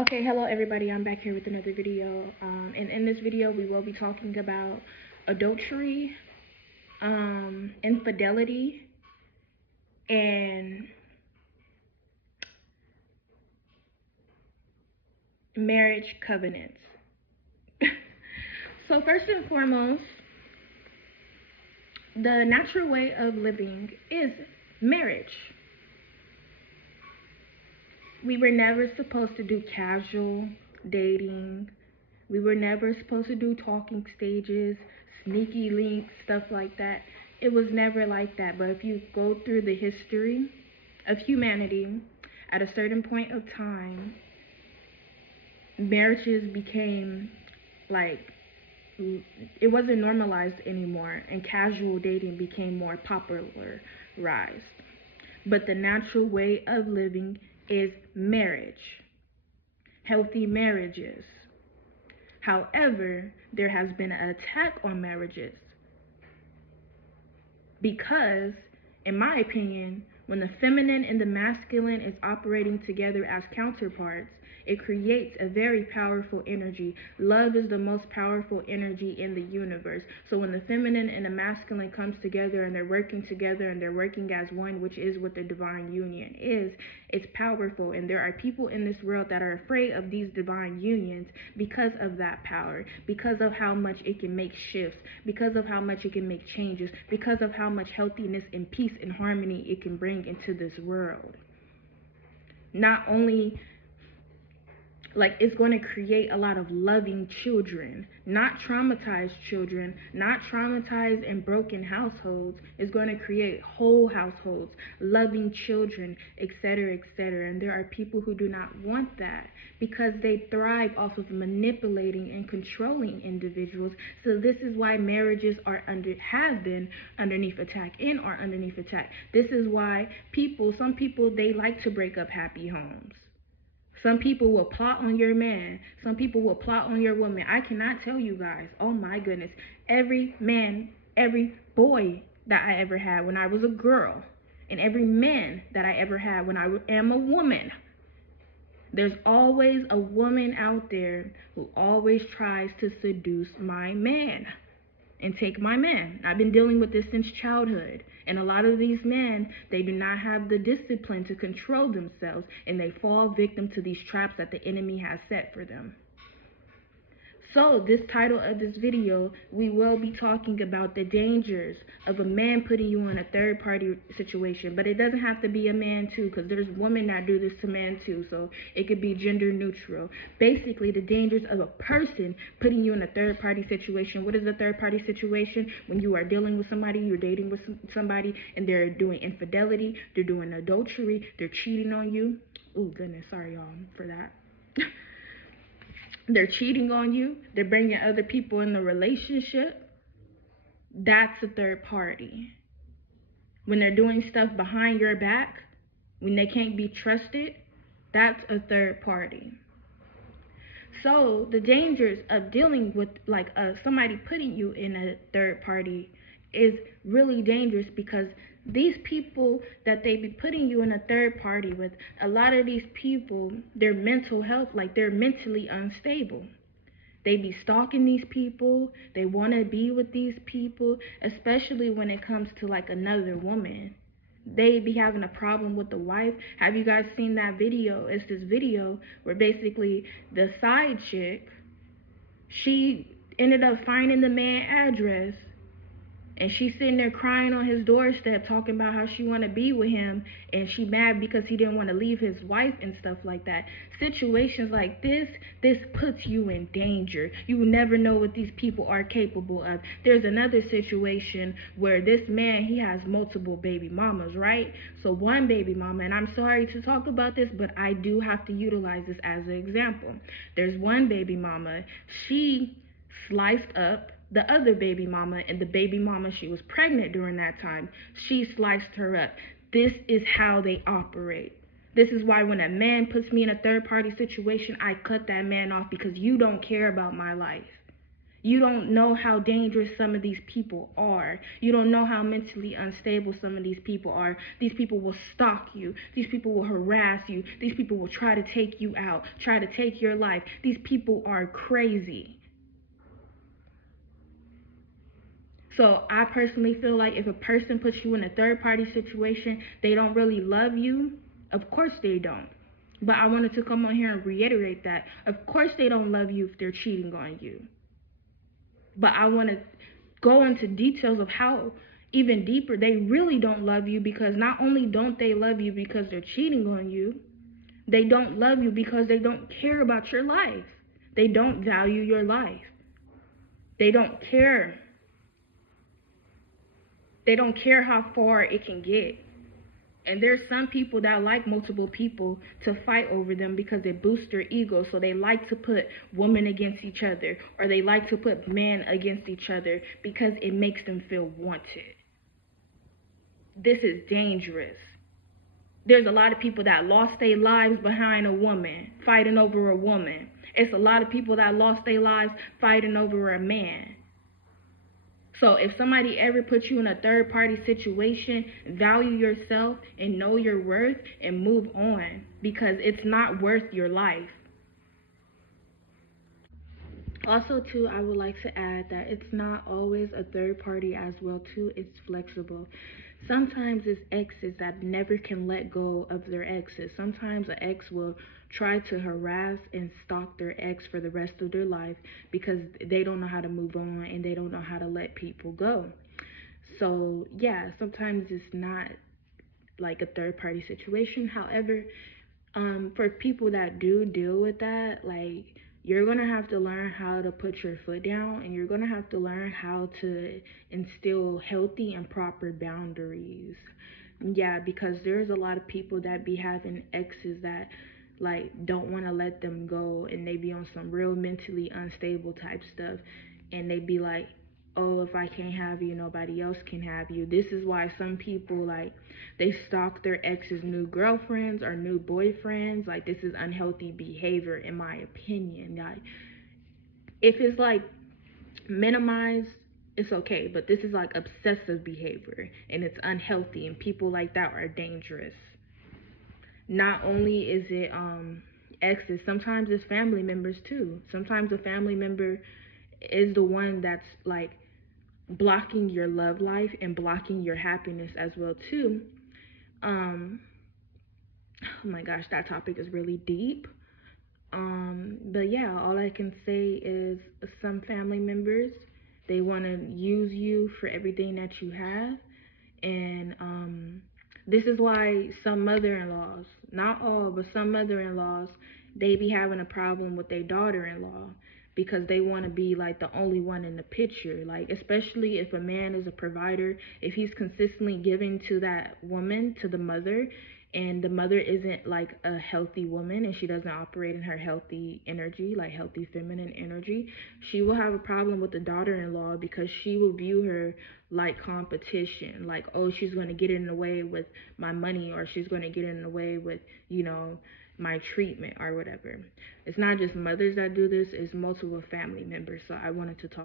Okay, hello everybody. I'm back here with another video. And in this video, we will be talking about adultery, infidelity, and marriage covenants. So first and foremost, the natural way of living is marriage. We were never supposed to do casual dating. We were never supposed to do talking stages, sneaky links, stuff like that. It was never like that. But if you go through the history of humanity, at a certain point of time, marriages became like, it wasn't normalized anymore, and casual dating became more popularized. But the natural way of living is marriage, healthy marriages. However, there has been an attack on marriages because, in my opinion, when the feminine and the masculine is operating together as counterparts, it creates a very powerful energy. Love is the most powerful energy in the universe. So when the feminine and the masculine comes together and they're working together and they're working as one, which is what the divine union is, it's powerful. And there are people in this world that are afraid of these divine unions because of that power, because of how much it can make shifts, because of how much it can make changes, because of how much healthiness and peace and harmony it can bring into this world. Not only it's going to create a lot of loving children, not traumatized children, not traumatized and broken households. It's going to create whole households, loving children, etc., etc. And there are people who do not want that because they thrive off of manipulating and controlling individuals. So this is why marriages have been underneath attack and are underneath attack. This is why some people, they like to break up happy homes. Some people will plot on your man. Some people will plot on your woman. I cannot tell you guys. Oh my goodness. Every man, every boy that I ever had when I was a girl, and every man that I ever had when I am a woman, there's always a woman out there who always tries to seduce my man and take my man. I've been dealing with this since childhood. And a lot of these men, they do not have the discipline to control themselves, and they fall victim to these traps that the enemy has set for them. So this title of this video, we will be talking about the dangers of a man putting you in a third party situation. But it doesn't have to be a man too, because there's women that do this to men too. So it could be gender neutral. Basically, the dangers of a person putting you in a third party situation. What is a third party situation? When you are dealing with somebody, you're dating with somebody, and they're doing infidelity, they're doing adultery, they're cheating on you. Oh goodness, sorry y'all for that. They're cheating on you. They're bringing other people in the relationship. That's a third party. When they're doing stuff behind your back, when they can't be trusted, that's a third party. So the dangers of dealing with somebody putting you in a third party is really dangerous, because these people that they be putting you in a third party with, a lot of these people, their mental health, they're mentally unstable. They be stalking these people. They want to be with these people, especially when it comes to another woman. They be having a problem with the wife. Have you guys seen that video? It's this video where basically the side chick, she ended up finding the man's address, and she's sitting there crying on his doorstep, talking about how she want to be with him, and she mad because he didn't want to leave his wife and stuff like that. Situations like this puts you in danger. You will never know what these people are capable of. There's another situation where this man, he has multiple baby mamas, right? So one baby mama, and I'm sorry to talk about this, but I do have to utilize this as an example. There's one baby mama, she sliced up the other baby mama, and the baby mama, she was pregnant during that time. She sliced her up. This is how they operate. This is why when a man puts me in a third party situation, I cut that man off, because you don't care about my life. You don't know how dangerous some of these people are. You don't know how mentally unstable some of these people are. These people will stalk you. These people will harass you. These people will try to take you out, try to take your life. These people are crazy. So I personally feel like if a person puts you in a third party situation, they don't really love you. Of course they don't. But I wanted to come on here and reiterate that. Of course they don't love you if they're cheating on you. But I want to go into details of how even deeper they really don't love you, because not only don't they love you because they're cheating on you, they don't love you because they don't care about your life. They don't value your life. They don't care. They don't care how far it can get. And there's some people that like multiple people to fight over them because it boosts their ego. So they like to put women against each other, or they like to put men against each other because it makes them feel wanted. This is dangerous. There's a lot of people that lost their lives behind a woman, fighting over a woman. It's a lot of people that lost their lives fighting over a man. So if somebody ever puts you in a third party situation, value yourself and know your worth and move on, because it's not worth your life. Also, too, I would like to add that it's not always a third party as well, too. It's flexible. Sometimes it's exes that never can let go of their exes. Sometimes an ex will try to harass and stalk their ex for the rest of their life because they don't know how to move on and they don't know how to let people go. So, yeah, sometimes it's not like a third party situation. However, for people that do deal with that, like, you're gonna have to learn how to put your foot down, and you're gonna have to learn how to instill healthy and proper boundaries. Yeah, because there's a lot of people that be having exes that like don't want to let them go, and they be on some real mentally unstable type stuff, and they be like, oh, if I can't have you, nobody else can have you. This is why some people, like, they stalk their ex's new girlfriends or new boyfriends. Like, this is unhealthy behavior, in my opinion. Like, if it's like minimized, it's okay, but this is like obsessive behavior, and it's unhealthy, and people like that are dangerous. Not only is it exes, sometimes it's family members too. Sometimes a family member is the one that's like blocking your love life and blocking your happiness as well too. um oh my gosh, that topic is really deep. But yeah, all I can say is some family members, they want to use you for everything that you have. And this is why some mother-in-laws, not all, but some mother-in-laws, they be having a problem with their daughter-in-law because they want to be like the only one in the picture. Like, especially if a man is a provider, if he's consistently giving to that woman, to the mother, and the mother isn't like a healthy woman and she doesn't operate in her healthy energy, like healthy feminine energy, she will have a problem with the daughter-in-law because she will view her like competition. Like, oh, she's going to get in the way with my money, or she's going to get in the way with, my treatment or whatever. It's not just mothers that do this, it's multiple family members. So I wanted to talk